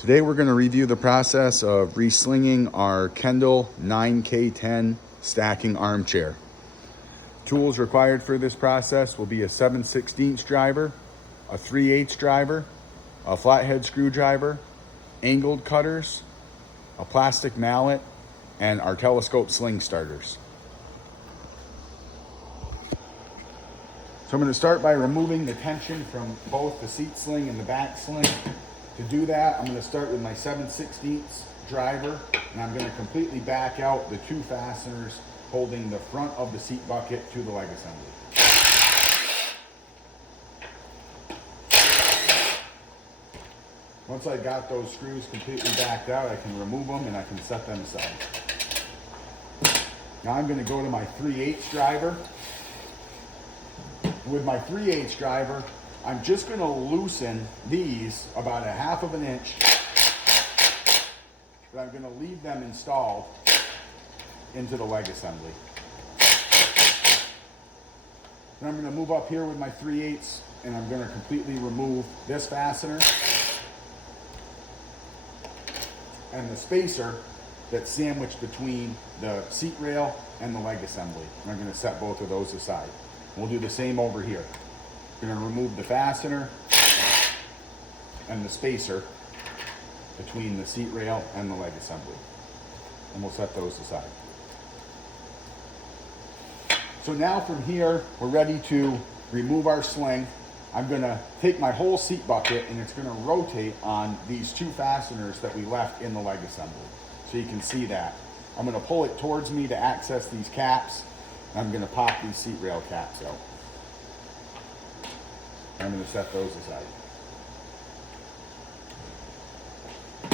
Today we're going to review the process of re-slinging our Kendall 9K10 stacking armchair. Tools required for this process will be a 7/16 driver, a 3/8 driver, a flathead screwdriver, angled cutters, a plastic mallet, and our telescope sling starters. So I'm going to start by removing the tension from both the seat sling and the back sling. To do that, I'm going to start with my 7/16 driver, and I'm going to completely back out the two fasteners holding the front of the seat bucket to the leg assembly. Once I got those screws completely backed out, I can remove them and I can set them aside. Now I'm going to go to my 3/8 driver. With my 3/8 driver, I'm just going to loosen these about 1/2 inch, but I'm going to leave them installed into the leg assembly. Then I'm going to move up here with my 3/8 and I'm going to completely remove this fastener and the spacer that's sandwiched between the seat rail and the leg assembly. And I'm going to set both of those aside. We'll do the same over here. We're going to remove the fastener and the spacer between the seat rail and the leg assembly. And we'll set those aside. So now from here, we're ready to remove our sling. I'm going to take my whole seat bucket and it's going to rotate on these two fasteners that we left in the leg assembly. So you can see that. I'm going to pull it towards me to access these caps. I'm going to pop these seat rail caps out. I'm going to set those aside.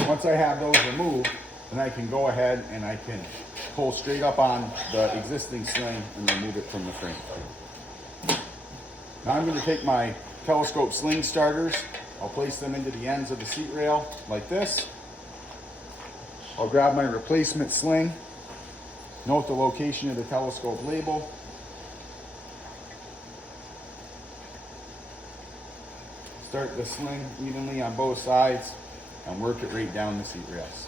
Once I have those removed, then I can go ahead and I can pull straight up on the existing sling and remove it from the frame. Now I'm going to take my telescope sling starters. I'll place them into the ends of the seat rail like this. I'll grab my replacement sling. Note the location of the telescope label. Start the sling evenly on both sides and work it right down the seat rails.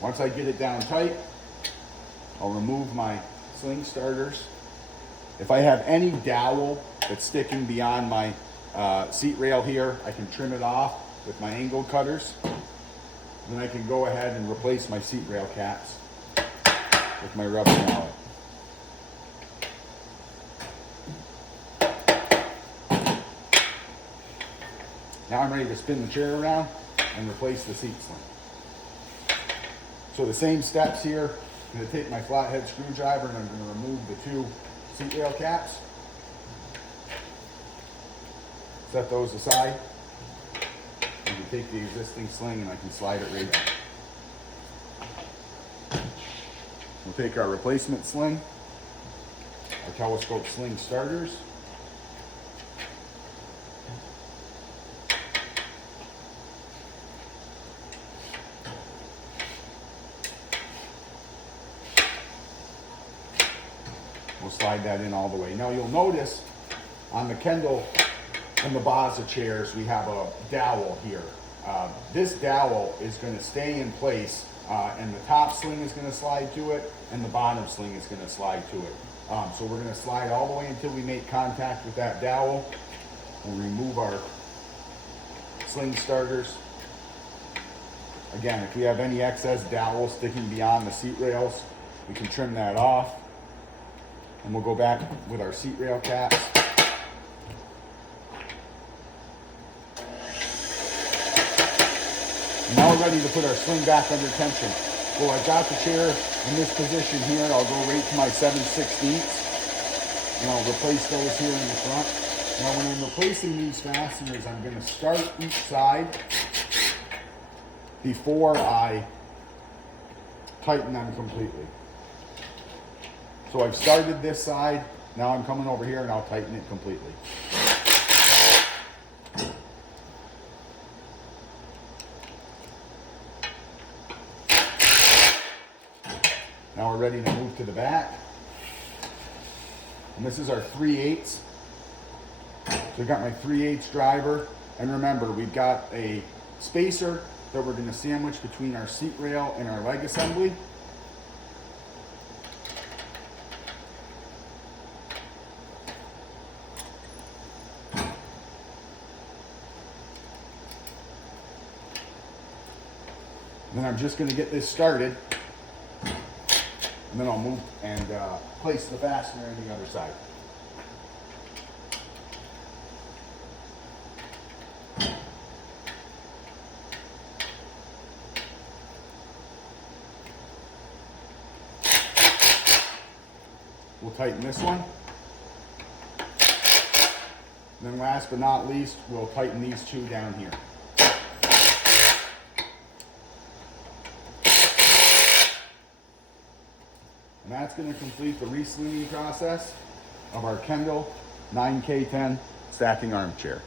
Once I get it down tight, I'll remove my sling starters. If I have any dowel that's sticking beyond my seat rail here, I can trim it off with my angled cutters. Then I can go ahead and replace my seat rail caps with my rubber mallet. Now I'm ready to spin the chair around and replace the seat sling. So the same steps here. I'm going to take my flathead screwdriver and I'm going to remove the two seat rail caps. Set those aside. I can take the existing sling and I can slide it right out. We'll take our replacement sling, our telescope sling starters, we'll slide that in all the way. Now you'll notice on the Kendall and the Baza chairs, we have a dowel here. This dowel is going to stay in place and the top sling is going to slide to it and the bottom sling is going to slide to it. So we're going to slide all the way until we make contact with that dowel. We'll remove our sling starters. Again, if we have any excess dowel sticking beyond the seat rails, we can trim that off. And we'll go back with our seat rail caps. Now we're ready to put our sling back under tension. Well, I've got the chair in this position here. I'll go right to my 7/16 and I'll replace those here in the front. Now when I'm replacing these fasteners, I'm going to start each side before I tighten them completely. So I've started this side. Now I'm coming over here and I'll tighten it completely. Now we're ready to move to the back. And this is our 3/8 So I got my 3/8 driver, and remember, we've got a spacer that we're going to sandwich between our seat rail and our leg assembly. Then I'm just going to get this started, and then I'll move and place the fastener on the other side. We'll tighten this one. And then last but not least, we'll tighten these two down here. And that's going to complete the re-slinging process of our Kendall 9K10 stacking armchair.